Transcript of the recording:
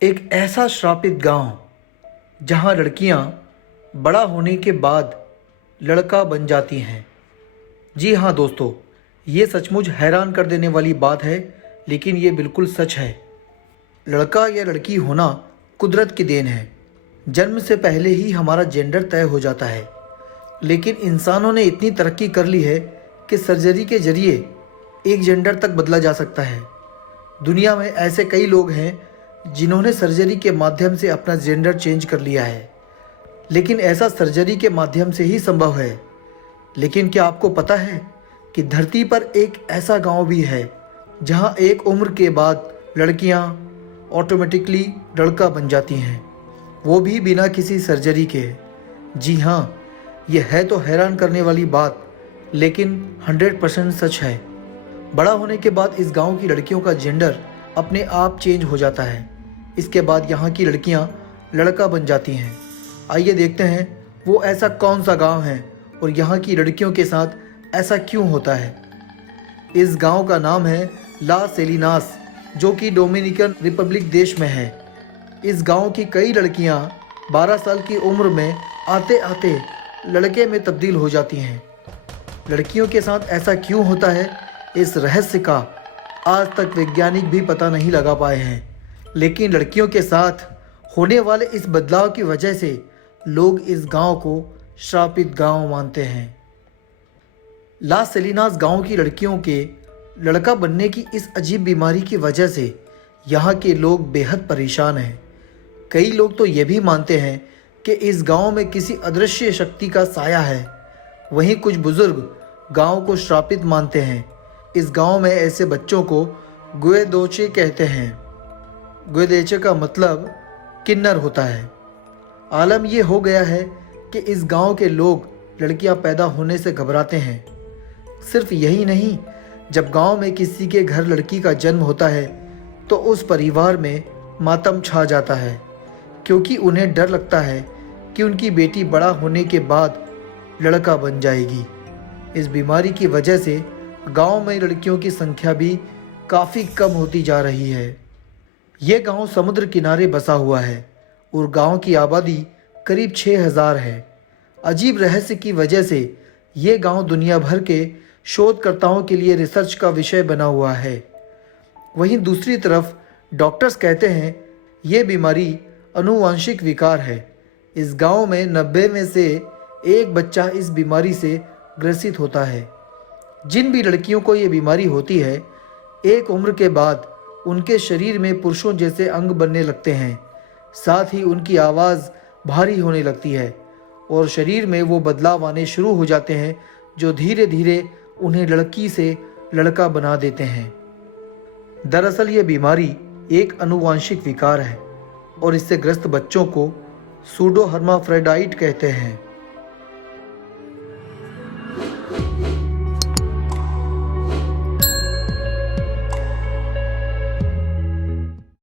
एक ऐसा श्रापित गांव जहां लड़कियां बड़ा होने के बाद लड़का बन जाती हैं। जी हाँ दोस्तों, ये सचमुच हैरान कर देने वाली बात है, लेकिन ये बिल्कुल सच है। लड़का या लड़की होना कुदरत की देन है। जन्म से पहले ही हमारा जेंडर तय हो जाता है, लेकिन इंसानों ने इतनी तरक्की कर ली है कि सर्जरी के जरिए एक जेंडर तक बदला जा सकता है। दुनिया में ऐसे कई लोग हैं जिन्होंने सर्जरी के माध्यम से अपना जेंडर चेंज कर लिया है, लेकिन ऐसा सर्जरी के माध्यम से ही संभव है। लेकिन क्या आपको पता है कि धरती पर एक ऐसा गांव भी है जहां एक उम्र के बाद लड़कियां ऑटोमेटिकली लड़का बन जाती हैं, वो भी बिना किसी सर्जरी के। जी हाँ, यह है तो हैरान करने वाली बात, लेकिन 100% सच है। बड़ा होने के बाद इस गांव की लड़कियों का जेंडर अपने आप चेंज हो जाता है। इसके बाद यहाँ की लड़कियाँ लड़का बन जाती हैं। आइए देखते हैं वो ऐसा कौन सा गांव है और यहाँ की लड़कियों के साथ ऐसा क्यों होता है। इस गांव का नाम है ला सेलिनास, जो कि डोमिनिकन रिपब्लिक देश में है। इस गांव की कई लड़कियां 12 साल की उम्र में आते आते लड़के में तब्दील हो जाती हैं। लड़कियों के साथ ऐसा क्यों होता है, इस रहस्य का आज तक वैज्ञानिक भी पता नहीं लगा पाए हैं। लेकिन लड़कियों के साथ होने वाले इस बदलाव की वजह से लोग इस गांव को श्रापित गांव मानते हैं। ला सेलिनास गांव की लड़कियों के लड़का बनने की इस अजीब बीमारी की वजह से यहाँ के लोग बेहद परेशान हैं। कई लोग तो ये भी मानते हैं कि इस गांव में किसी अदृश्य शक्ति का साया है। वहीं कुछ बुजुर्ग गांव को श्रापित मानते हैं। इस गांव में ऐसे बच्चों को गुएदोचे कहते हैं। गुएदेचे का मतलब किन्नर होता है। आलम यह हो गया है कि इस गांव के लोग लड़कियां पैदा होने से घबराते हैं। सिर्फ यही नहीं, जब गांव में किसी के घर लड़की का जन्म होता है तो उस परिवार में मातम छा जाता है, क्योंकि उन्हें डर लगता है कि उनकी बेटी बड़ा होने के बाद लड़का बन जाएगी। इस बीमारी की वजह से गांव में लड़कियों की संख्या भी काफ़ी कम होती जा रही है। ये गांव समुद्र किनारे बसा हुआ है और गांव की आबादी करीब 6000 है। अजीब रहस्य की वजह से ये गांव दुनिया भर के शोधकर्ताओं के लिए रिसर्च का विषय बना हुआ है। वहीं दूसरी तरफ डॉक्टर्स कहते हैं ये बीमारी आनुवंशिक विकार है। इस गांव में 90 में से एक बच्चा इस बीमारी से ग्रसित होता है। जिन भी लड़कियों को ये बीमारी होती है, एक उम्र के बाद उनके शरीर में पुरुषों जैसे अंग बनने लगते हैं। साथ ही उनकी आवाज़ भारी होने लगती है और शरीर में वो बदलाव आने शुरू हो जाते हैं जो धीरे धीरे उन्हें लड़की से लड़का बना देते हैं। दरअसल ये बीमारी एक आनुवंशिक विकार है और इससे ग्रस्त बच्चों को सूडो हर्माफ्रोडाइट कहते हैं।